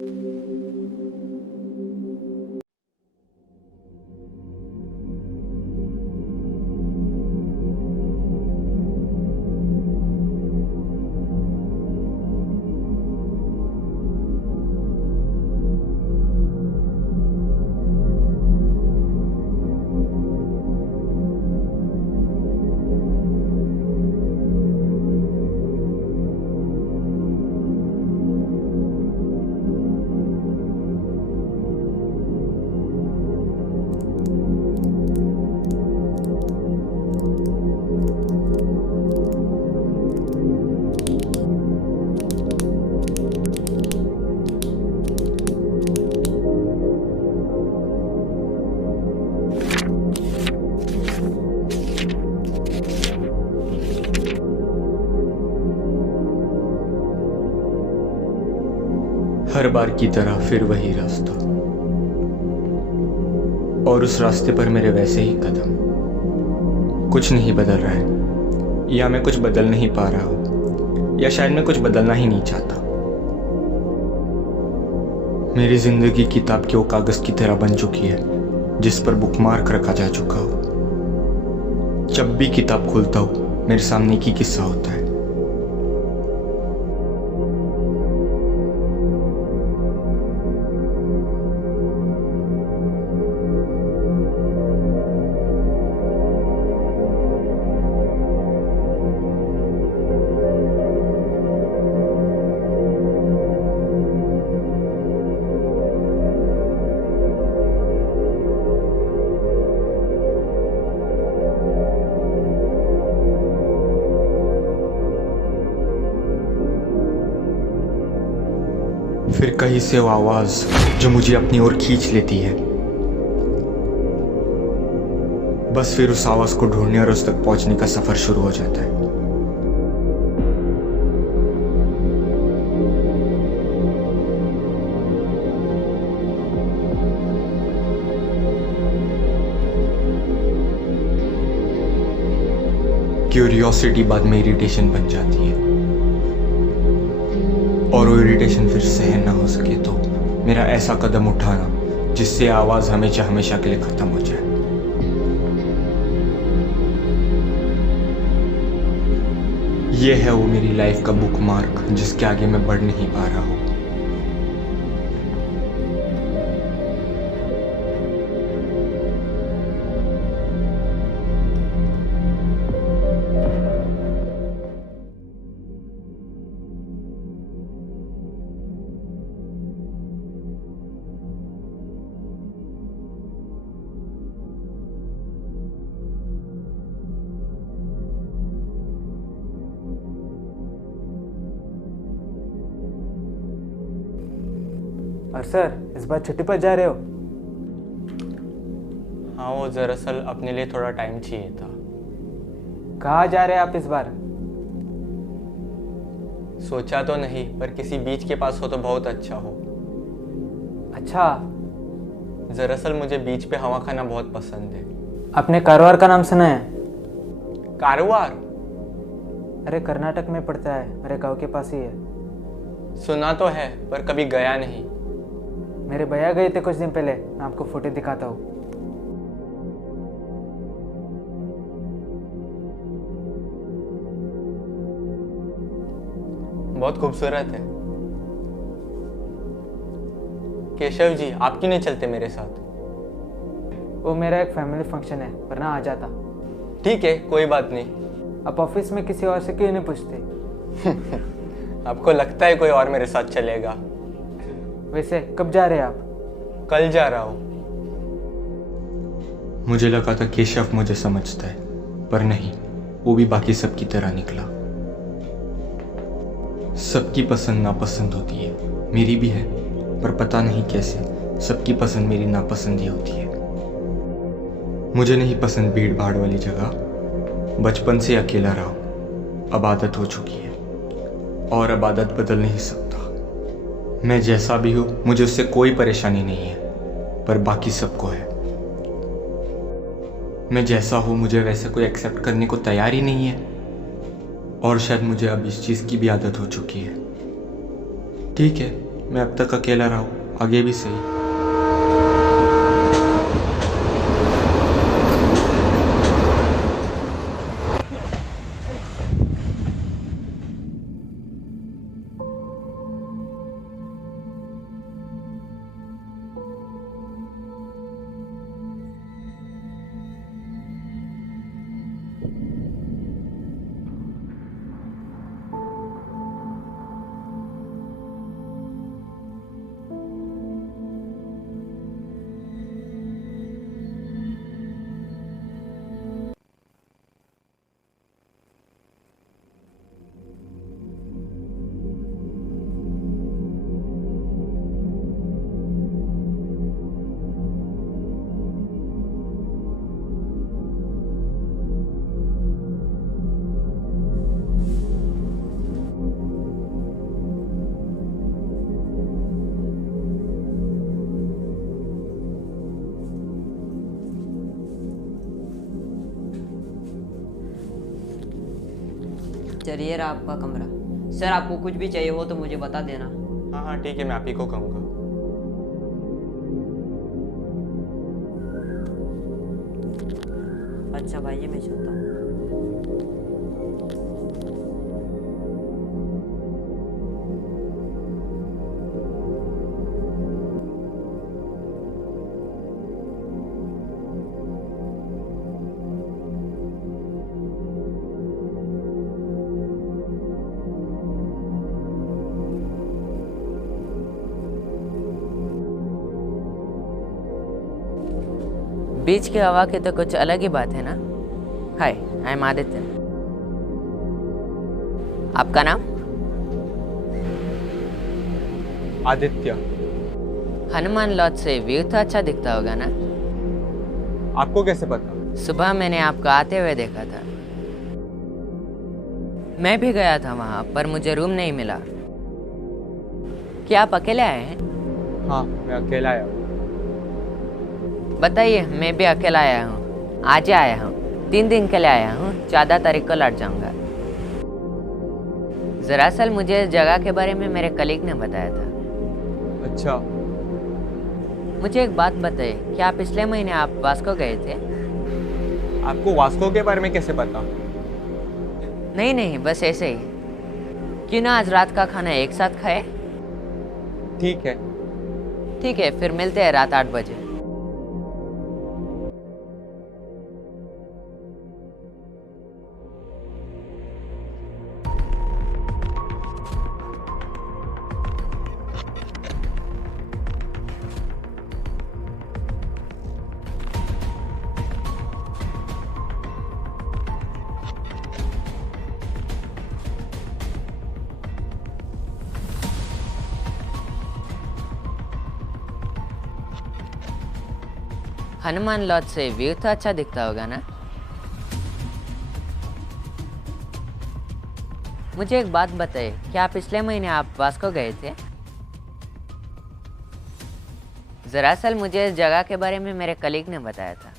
हर बार की तरह फिर वही रास्ता, और उस रास्ते पर मेरे वैसे ही कदम। कुछ नहीं बदल रहा है, या मैं कुछ बदल नहीं पा रहा हूँ, या शायद मैं कुछ बदलना ही नहीं चाहता। मेरी जिंदगी किताब के वो कागज की तरह बन चुकी है जिस पर बुकमार्क रखा जा चुका हो। जब भी किताब खोलता हूँ मेरे सामने की किस्सा होता है। फिर कहीं से वो आवाज जो मुझे अपनी ओर खींच लेती है। बस फिर उस आवाज को ढूंढने और उस तक पहुंचने का सफर शुरू हो जाता है। क्यूरियोसिटी बाद में इरिटेशन बन जाती है, और वो इरिटेशन फिर सहन ना हो सके तो मेरा ऐसा कदम उठाना जिससे आवाज हमेशा हमेशा के लिए खत्म हो जाए। ये है वो मेरी लाइफ का बुकमार्क जिसके आगे मैं बढ़ नहीं पा रहा हूँ। और सर, इस बार छुट्टी पर जा रहे हो? हाँ, वो दरअसल अपने लिए थोड़ा टाइम चाहिए था। कहाँ जा रहे हैं आप इस बार? सोचा तो नहीं, पर किसी बीच के पास हो तो बहुत अच्छा हो। अच्छा, दरअसल मुझे बीच पे हवा खाना बहुत पसंद है। आपने कारवार का नाम सुना है? कारवार? अरे कर्नाटक में पड़ता है, मेरे गांव के पास ही है। सुना तो है पर कभी गया नहीं। मेरे भैया गए थे कुछ दिन पहले, मैं आपको फोटो दिखाता हूँ। बहुत खूबसूरत है। केशव जी, आप क्यों नहीं चलते मेरे साथ? वो मेरा एक फैमिली फंक्शन है, वरना आ जाता। ठीक है, कोई बात नहीं। आप ऑफिस में किसी और से क्यों नहीं पूछते? आपको लगता है कोई और मेरे साथ चलेगा? वैसे कब जा रहे हैं आप? कल जा रहा हूँ। मुझे लगा था केशव मुझे समझता है, पर नहीं, वो भी बाकी सबकी तरह निकला। सबकी पसंद नापसंद होती है, मेरी भी है, पर पता नहीं कैसे सबकी पसंद मेरी नापसंद ही होती है। मुझे नहीं पसंद भीड़ भाड़ वाली जगह। बचपन से अकेला रहा हूँ, अब आदत हो चुकी है, और अब आदत बदल नहीं सकता। मैं जैसा भी हूँ मुझे उससे कोई परेशानी नहीं है, पर बाकी सबको है। मैं जैसा हूँ मुझे वैसे कोई एक्सेप्ट करने को तैयार ही नहीं है, और शायद मुझे अब इस चीज़ की भी आदत हो चुकी है। ठीक है, मैं अब तक अकेला रहा हूँ, आगे भी सही। चलिए रहा आपका कमरा। सर आपको कुछ भी चाहिए हो तो मुझे बता देना। हाँ हाँ ठीक है, मैं आप ही को कहूँगा। अच्छा भाई, ये मैं चलता हूँ। बीच की हवा की तो कुछ अलग ही बात है ना। हाय, आई एम आदित्य। आपका नाम? आदित्य। हनुमान लॉज से व्यू तो अच्छा दिखता होगा ना। आपको कैसे पता? सुबह मैंने आपको आते हुए देखा था। मैं भी गया था वहाँ, पर मुझे रूम नहीं मिला। क्या आप अकेले आए हैं? हाँ, मैं अकेला आया हूँ। बताइए, मैं भी अकेला आया हूँ। आज ही आया हूँ, 3 दिन के लिए आया हूँ। 14 तारीख को लौट जाऊँगा। दरअसल मुझे इस जगह के बारे में मेरे कलीग ने बताया था। अच्छा। मुझे एक बात बताइए, क्या पिछले महीने आप वास्को गए थे? आपको वास्को के बारे में कैसे पता? नहीं नहीं, बस ऐसे ही। क्यों ना आज रात का खाना एक साथ खाए? ठीक है। ठीक है, फिर मिलते हैं रात 8 बजे। हनुमान लॉज से व्यू तो अच्छा दिखता होगा ना। मुझे एक बात बताइए, क्या पिछले महीने आप वास्को गए थे? दरअसल मुझे इस जगह के बारे में मेरे कलीग ने बताया था।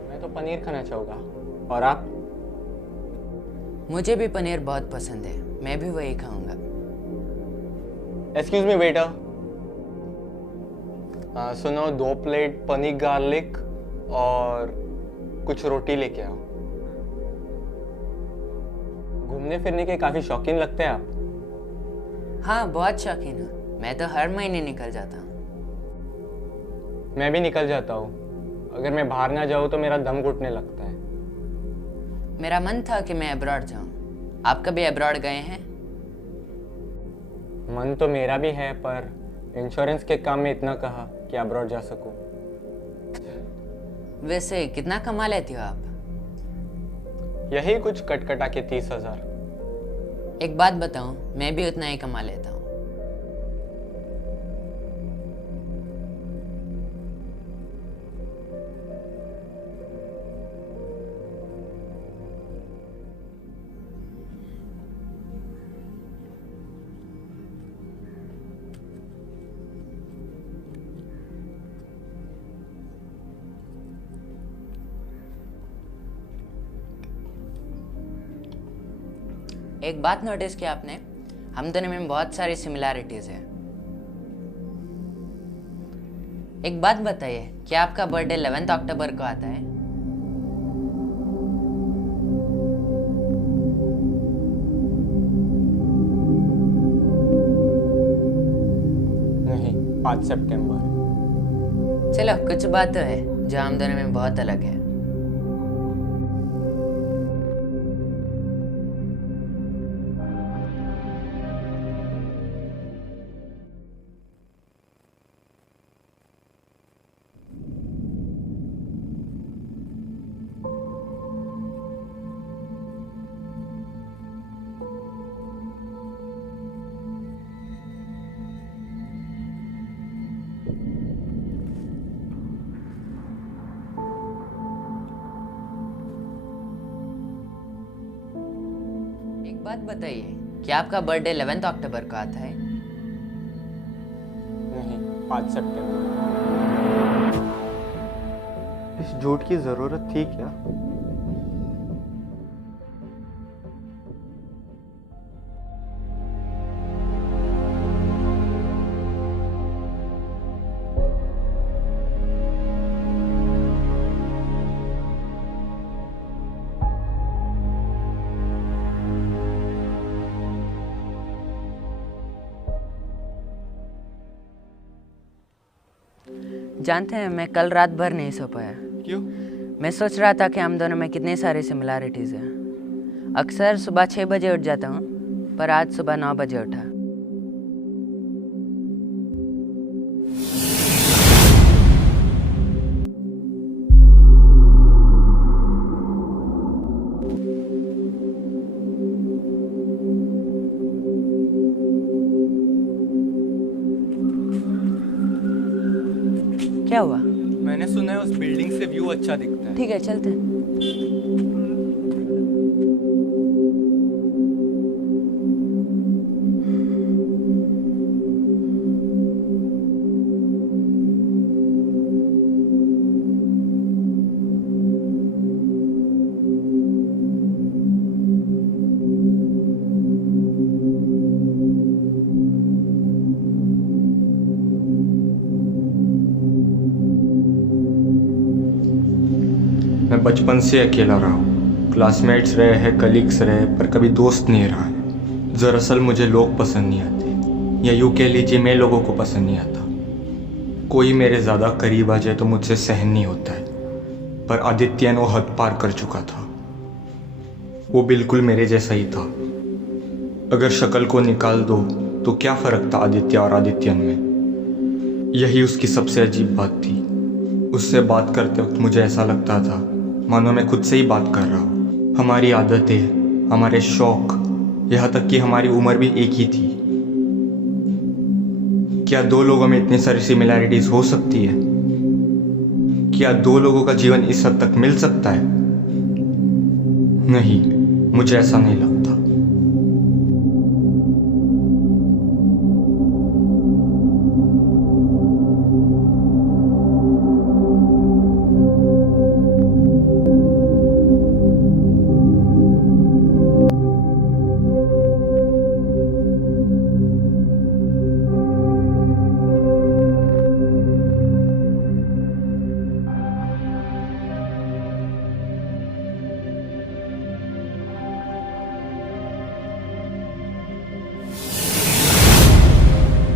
मैं तो पनीर खाना चाहूँगा। और आप? मुझे भी पनीर बहुत पसंद है, मैं भी वही खाऊंगा। एक्सक्यूज मी वेटर, सुनो 2 प्लेट पनीर गार्लिक और कुछ रोटी लेके आओ। घूमने फिरने के काफी शौकीन लगते हैं आप। हाँ, बहुत शौकीन हूँ। मैं तो हर महीने निकल जाता हूँ। मैं भी निकल जाता हूँ। अगर मैं बाहर ना जाऊँ तो मेरा दम घुटने लगता है। मेरा मन था कि मैं अब्रॉड जाऊँ। आप कभी अब्रॉड गए हैं? मन तो मेरा भी है, पर इंश्योरेंस के काम में इतना कहा कि अब्रॉड जा सकूं। वैसे कितना कमा लेती हो आप? यही कुछ कटकटा के 30,000। एक बात बताऊं, मैं भी उतना ही कमा लेता हूँ। एक बात नोटिस किया आपने, हम दोनों में बहुत सारी सिमिलैरिटीज हैं। एक बात बताइए, क्या आपका बर्थडे 11 अक्टूबर को आता है? नहीं, 5 सितंबर। चलो, कुछ बात तो है जो हम दोनों में बहुत अलग है। एक बात बताइए, क्या आपका बर्थडे 11 अक्टूबर को आता है? नहीं, 5 सितंबर। इस झूठ की जरूरत थी क्या? जानते हैं, मैं कल रात भर नहीं सो पाया। क्यों? मैं सोच रहा था कि हम दोनों में कितनी सारी सिमिलैरिटीज़ हैं। अक्सर सुबह 6 बजे उठ जाता हूँ, पर आज सुबह 9 बजे उठा। क्या हुआ? मैंने सुना है उस बिल्डिंग से व्यू अच्छा दिखता है। ठीक है, चलते हैं। मैं बचपन से अकेला रहा हूँ। क्लासमेट्स रहे हैं, कलीग्स रहे, पर कभी दोस्त नहीं रहा है। दरअसल मुझे लोग पसंद नहीं आते, या यूँ कह लीजिए मैं लोगों को पसंद नहीं आता। कोई मेरे ज़्यादा करीब आ जाए तो मुझसे सहन नहीं होता है, पर आदित्यन वो हद पार कर चुका था। वो बिल्कुल मेरे जैसा ही था। अगर शक्ल को निकाल दो तो क्या फ़र्क था आदित्य और आदित्यन में। यही उसकी सबसे अजीब बात थी। उससे बात करते वक्त मुझे ऐसा लगता था मानो मैं खुद से ही बात कर रहा हूँ। हमारी आदतें, हमारे शौक, यहाँ तक कि हमारी उम्र भी एक ही थी। क्या दो लोगों में इतनी सारी सिमिलैरिटीज हो सकती है? क्या दो लोगों का जीवन इस हद तक मिल सकता है? नहीं, मुझे ऐसा नहीं लगता।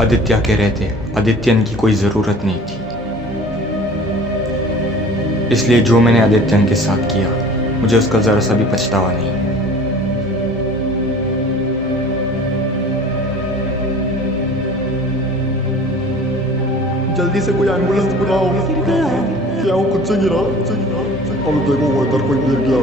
आदित्य के रहते आदित्यन की कोई ज़रूरत नहीं थी। इसलिए जो मैंने आदित्यन के साथ किया, मुझे उसका ज़रा सा भी पछतावा नहीं। जल्दी से कोई एम्बुलेंस बुलाओ। क्या वो खुद से गिरा? अब देखो वो इधर कोई गिर गया।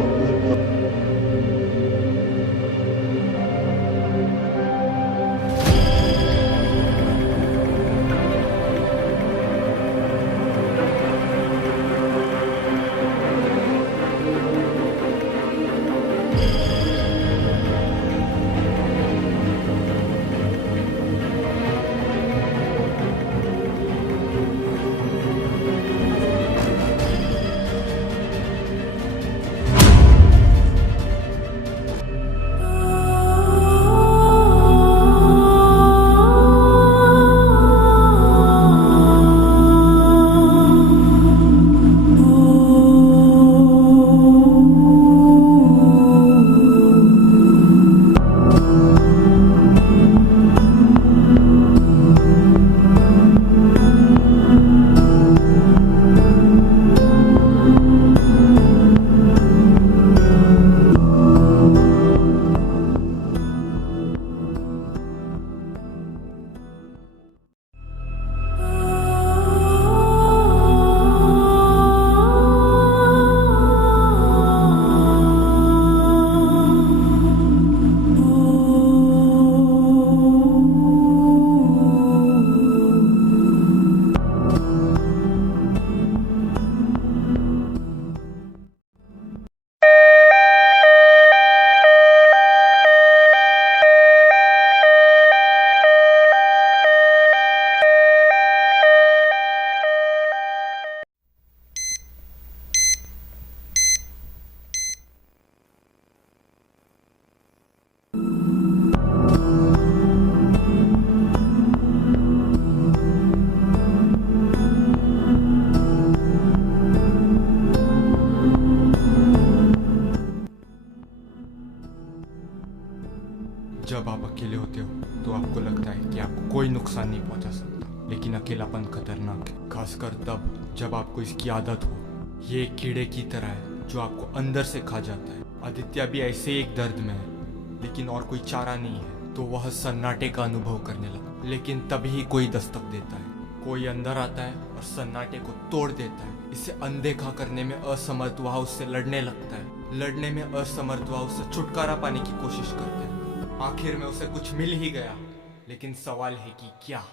है कि आपको कोई नुकसान नहीं पहुंचा सकता, लेकिन अकेलापन खतरनाक है, खासकर तब जब आपको इसकी आदत हो। ये एक कीड़े की तरह है जो आपको अंदर से खा जाता है। आदित्य भी ऐसे एक दर्द में है, लेकिन और कोई चारा नहीं है, तो वह सन्नाटे का अनुभव करने लगा। लेकिन तभी कोई दस्तक देता है, कोई अंदर आता है और सन्नाटे को तोड़ देता है। इसे अनदेखा करने में असमर्थ वह उससे लड़ने लगता है। लड़ने में असमर्थ वह उससे छुटकारा पाने की कोशिश करता है। आखिर में उसे कुछ मिल ही गया, लेकिन सवाल है कि क्या।